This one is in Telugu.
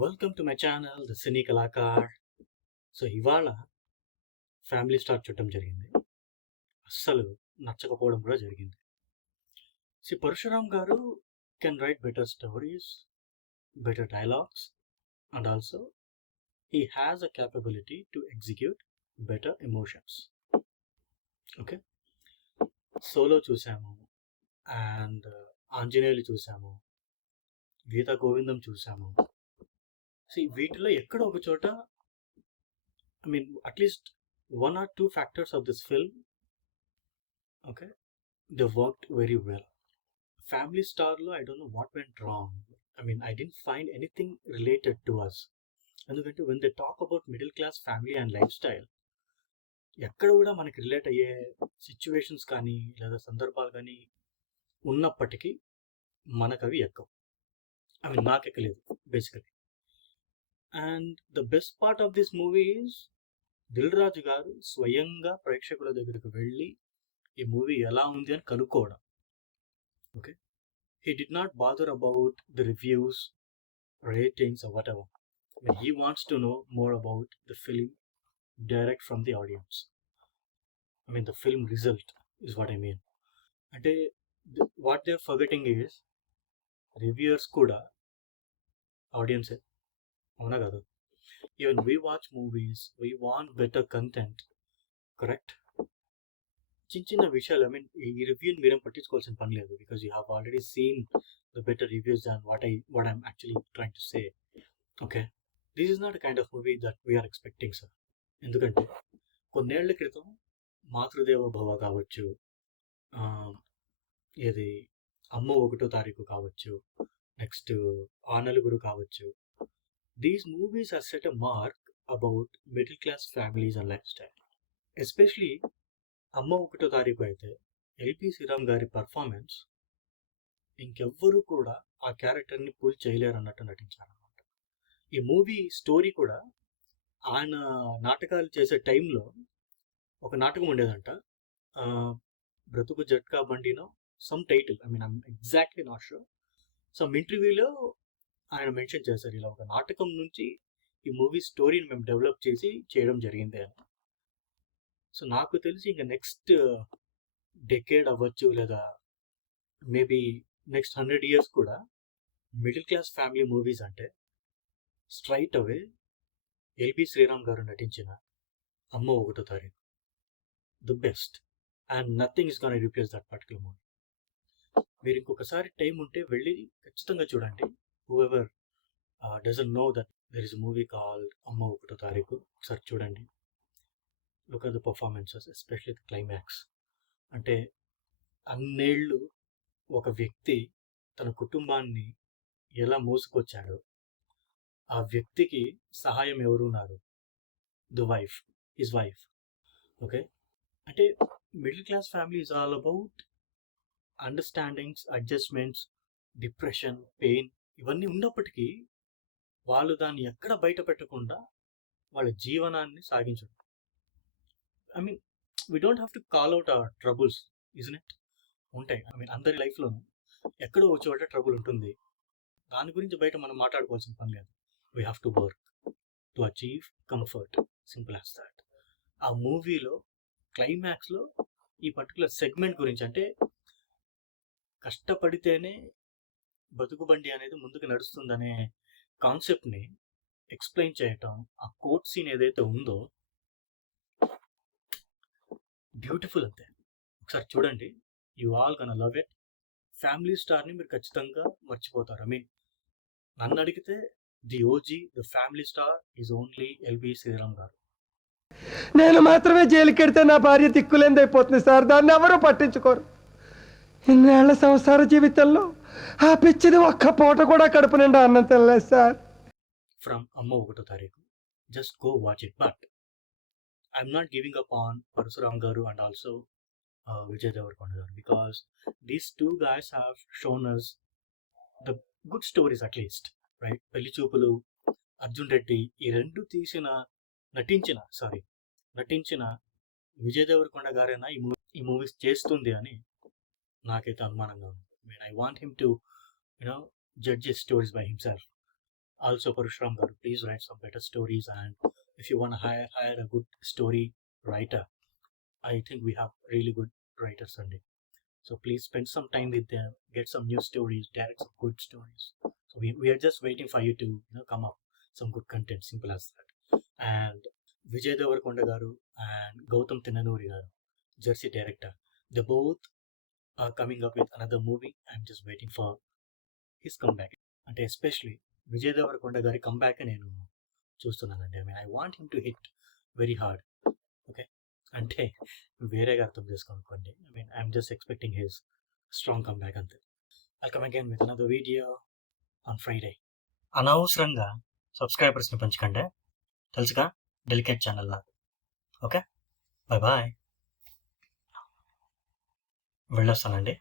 Welcome to my channel the cine Kalakar. So ఇవాళ ఫ్యామిలీ స్టార్ చూడటం జరిగింది. అస్సలు నచ్చకపోవడం కూడా జరిగింది. పరశురామ్ గారు can write better stories, better dialogues, and also he has a capability to execute better emotions. Okay, solo చూసాము, అండ్ ఆంజనేయులు చూసాము, గీతా గోవిందం చూసాము. వీటిలో ఎక్కడో ఒక చోట at least one or two factors of this film, okay, they worked very well. Family Star lo I don't know what went wrong. I didn't find anything related to us. ఎందుకంటే when they talk about middle class family and lifestyle, ఎక్కడ కూడా మనకి రిలేట్ అయ్యే సిచ్యువేషన్స్ కానీ లేదా సందర్భాలు కానీ ఉన్నప్పటికీ మనకు అవి ఎక్కవు. నాకు ఎక్కలేదు basically. And the best part of this movie is Dil Raju గారు స్వయంగా ప్రేక్షకుల దగ్గరకు వెళ్ళి ఈ మూవీ ఎలా ఉంది అని కనుక్కోవడం. Okay, he did not bother about the reviews, ratings or whatever. He wants to know more about the film direct from the audience. The film result is what I mean. అంటే what they are forgetting is reviewers కూడా ఆడియన్సే, అవునా కదా? Even we watch movies, we want better content, correct? చిన్న విషయాలు ఈ రివ్యూని మీరేం పట్టించుకోవాల్సిన పని లేదు, because you have already seen the better reviews than what I'm actually trying to say. Okay, this is not kind of movie that we're expecting sir. ఎందుకంటే కొన్నేళ్ల క్రితం మాతృదేవ భవ కావచ్చు, ఇది అమ్మ 1వ తారీఖు కావచ్చు, నెక్స్ట్ ఆ నలుగురు కావచ్చు. These movies are set a mark about middle class families and lifestyle. Especially అమ్మ 1వ తారీఖు అయితే ఎల్పి శ్రీరామ్ గారి పర్ఫార్మెన్స్ ఇంకెవ్వరూ కూడా ఆ క్యారెక్టర్ని పుల్ చేయలేరు అన్నట్టు నటించారనమాట. ఈ మూవీ స్టోరీ కూడా ఆయన నాటకాలు చేసే టైంలో ఒక నాటకం ఉండేదంట, బ్రతుకు జట్కా బండినో some title, I'm exactly not sure. Some ఇంటర్వ్యూలో ఆయన మెన్షన్ చేశారు, ఇలా ఒక నాటకం నుంచి ఈ మూవీ స్టోరీని మేము డెవలప్ చేసి చేయడం జరిగింది అని. సో నాకు తెలిసి ఇంకా నెక్స్ట్ డెకేడ్ అవ్వచ్చు, లేదా మేబీ నెక్స్ట్ 100 years కూడా మిడిల్ క్లాస్ ఫ్యామిలీ మూవీస్ అంటే స్ట్రైట్ అవే ఎల్బి శ్రీరామ్ గారు నటించిన అమ్మ 1వ తారీఖు the best, and nothing is gonna replace that particular movie. మీరు ఇంకొకసారి టైం ఉంటే వెళ్ళి ఖచ్చితంగా చూడండి. whoever doesn't know that there is a movie called Amma 1వ తారీఖు, ఒకసారి చూడండి. look at the performances, especially the climax. అంటే అన్నేళ్ళు ఒక వ్యక్తి తన కుటుంబాన్ని ఎలా మోసుకొచ్చాడో, ఆ వ్యక్తికి సహాయం ఎవరున్నారు? His wife. ఓకే, అంటే middle class family is all about understandings, adjustments, depression, pain ఇవన్నీ ఉన్నప్పటికీ వాళ్ళు దాన్ని ఎక్కడ బయట పెట్టకుండా వాళ్ళ జీవనాన్ని సాగించడం. we don't have to call out our troubles, isn't it? ఉంటాయి, అందరి లైఫ్లోనూ ఎక్కడో ఒక చోట ట్రబుల్ ఉంటుంది. దాని గురించి బయట మనం మాట్లాడుకోవాల్సిన పని లేదు. We have to work to achieve comfort, simple as that. ఆ మూవీలో క్లైమాక్స్లో ఈ పర్టికులర్ సెగ్మెంట్ గురించి, అంటే కష్టపడితేనే బతుకుబండి అనేది ముందుకు నడుస్తుందనే కాన్సెప్ట్ని ఎక్స్ప్లెయిన్ చేయటం, ఆ కోట్ సీన్ ఏదైతే ఉందో బ్యూటిఫుల్. అంతే, ఒకసారి చూడండి, యు ఆల్ గonna లవ్ ఇట్. ఫ్యామిలీ స్టార్ని మీరు ఖచ్చితంగా మర్చిపోతారు. నన్ను అడిగితే the OG, the family star is only LB Sriram గారు. నేను మాత్రమే జైలుకి వెడితే నా భార్య దిక్కులేందైపోతుంది సార్, దాన్ని ఎవరూ పట్టించుకోరు. ఇన్నేళ్ల సంసార జీవితంలో ఆ పిచ్చిది ఒక్క పూట కూడా కడుపు నిండా అన్నం తినలేదు సార్. ఫ్రమ్ అమ్మ 1వ తారీఖు, just go watch it. But I'm not giving up on Parasuram garu and also Vijay Deverakonda garu, because these two guys have shown us the good stories at least, right? పెళ్లి చూపులు, అర్జున్ రెడ్డి, ఈ రెండు నటించిన విజయ్ దేవరకొండ గారైనా ఈ మూవీస్ చేస్తుంది అని నాకైతే అనుమానంగా ఉంది. I want him to judge his stories by himself. Also, Parashuram garu, please write some better stories. And if you want to hire a good story writer, I think we have really good writers on it. So please spend some time with them, get some new stories, direct some good stories. So we are just waiting for you to come up some good content, simple as that. And Vijay Devarkonda garu and Gautam Tinanuri garu, Jersey director, they both are coming up with another movie. I'm just waiting for his comeback. అంటే ఎస్పెషలీ విజయ్ దేవరకొండ గారి కంబ్యాక్ నేను చూస్తున్నానండి. I want him to hit very hard. Okay, అంటే వేరేగా అర్థం చేసుకోనుకోండి. I'm just expecting his strong comeback అంతే. I'll come again with another video on Friday. అనవసరంగా సబ్స్క్రైబర్స్ని పెంచకండి, తెలుసుగా, డెలికేట్ ఛానల్ నాకు. Okay, bye bye, వెళ్ళొస్తానండి.